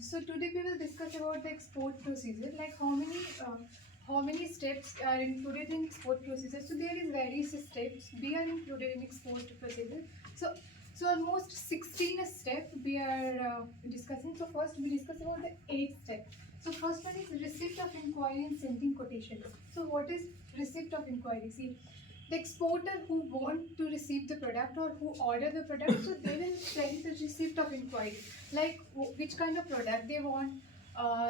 So today we will discuss about the export procedure, like how many steps are included in export procedure. So there is various steps we are included in export procedure. So almost 16 steps we are discussing. So first we discuss about the 8th step. So first one is receipt of inquiry and sending quotation. So what is receipt of inquiry? See, the exporter who want to receive the product or who order the product, so they will send the receipt of inquiry, like which kind of product they want,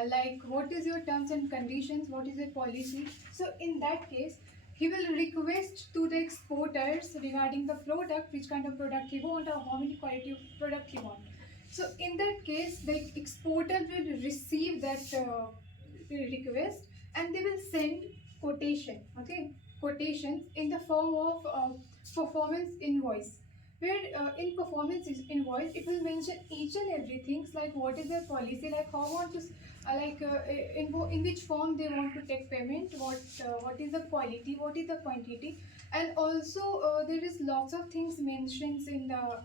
like what is your terms and conditions, what is your policy. So in that case, he will request to the exporters regarding the product, which kind of product he want or how many quality of product he want. So in that case, the exporter will receive that request, and they will send quotation, okay, quotations in the form of performance invoice, where in performance invoice it will mention each and everything, like what is their policy, like how want to in which form they want to take payment, what is the quality, what is the quantity, and also there is lots of things mentioned in the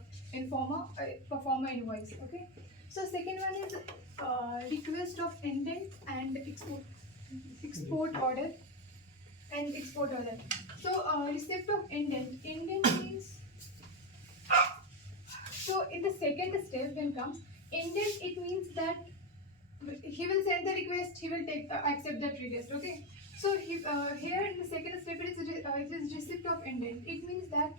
performer invoice. Okay, so second one is request of intent and export order and export order. So receipt of intent means, so in the second step when comes intent, it means that he will send the request, he will take accept that request. Okay, so here in the second step it is receipt of intent. It means that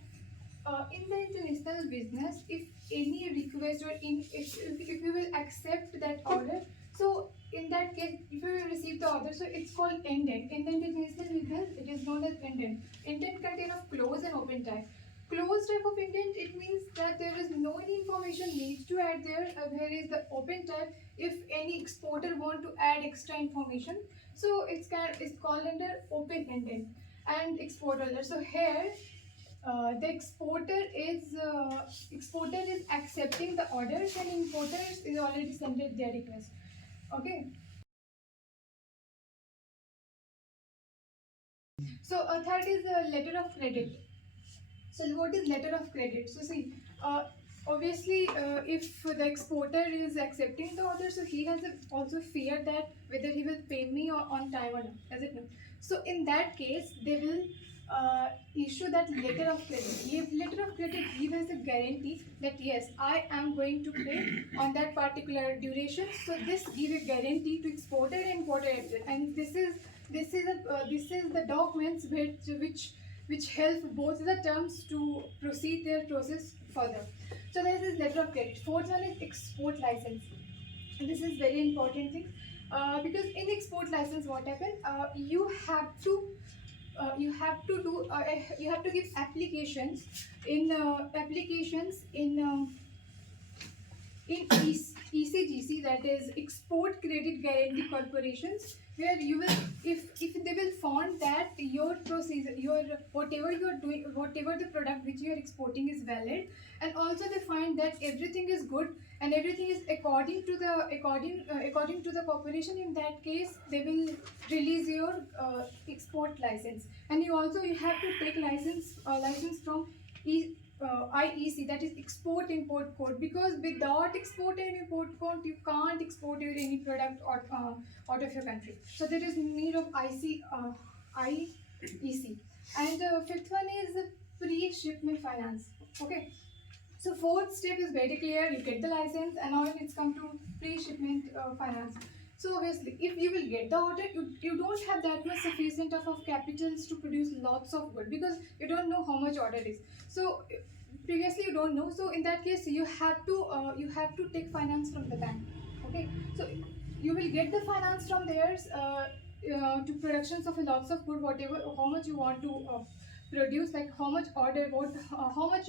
in the international business, if any request or if you will accept that order, so in that case, if you will receive the order, so it's called intent. In the international business, it is known as intent. Intent contain of close and open type. Closed type of intent, it means that there is no any information needs to add there. There is the open type. If any exporter want to add extra information, so it's called under open intent and export order. So here the exporter is accepting the orders, and importer is already sent their request. Okay. So third is a letter of credit. So what is letter of credit? So see, obviously if the exporter is accepting the order, so he has also fear that whether he will pay me on time or not, as it no. So in that case, they will issue that letter of credit. Letter of credit gives us a guarantee that yes, I am going to pay on that particular duration. So this gives a guarantee to exporter and importer, and this is the documents which help both the terms to proceed their process further. So there is letter of credit. Fourth one is export license. And this is very important thing because in export license, what happens? You have to give applications in ECGC, that is Export Credit Guarantee Corporations, where you will, if they will find that your procedure, whatever you are doing, whatever the product which you are exporting is valid, and also they find that everything is good and everything is according to the corporation, in that case they will release your export license. And you have to take license from IEC, that is Export Import Code, because without Export and Import Code you can't export your any product out of your country. So there is need of IEC. And fifth one is pre-shipment finance. Okay, so fourth step is very clear. You get the license, and now it's come to pre-shipment finance. So obviously, if you will get the order, you don't have that much sufficient of capitals to produce lots of good, because you don't know how much order is. So previously you don't know. So in that case, you have to take finance from the bank. Okay, so you will get the finance from theirs to productions of lots of good, whatever, how much you want to produce, like how much order, how much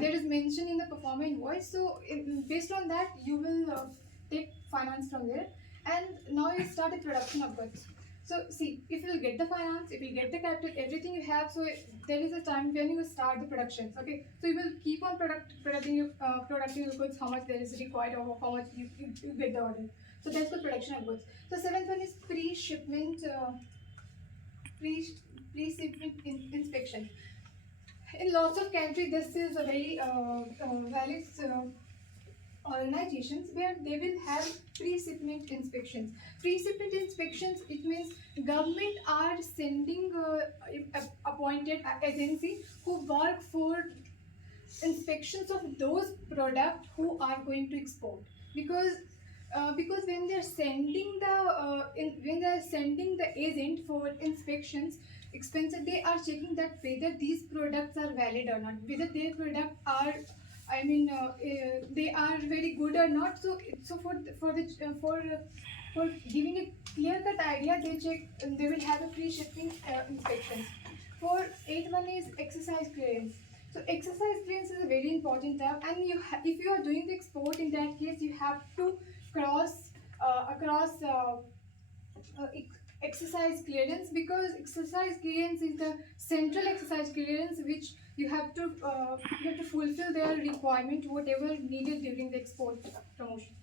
there is mentioned in the performer invoice. So based on that, you will take finance from there, and now you start the production of goods. So see, if you will get the finance, if you get the capital, everything you have, so there is a time when you will start the productions. Okay, so you will keep on producing your goods, how much there is required, or how much you get the order. So that's the production of goods. So seventh one is pre-shipment inspection. In lots of countries, this is a very valid organizations where they will have pre-shipment inspections. Pre-shipment inspections, it means government are sending appointed agency who work for inspections of those products who are going to export, because when they are sending when they are sending the agent for inspections expenses, they are checking that whether these products are valid or not, whether their products are, they are very good or not. So for giving a clear cut idea, they check, they will have a pre-shipping inspections. For eighth one is exercise clearance. So exercise clearance is a very important term, and if you are doing the export, in that case you have to cross across exercise clearance, because exercise clearance is the central exercise clearance which you have to fulfill their requirement whatever needed during the export promotion.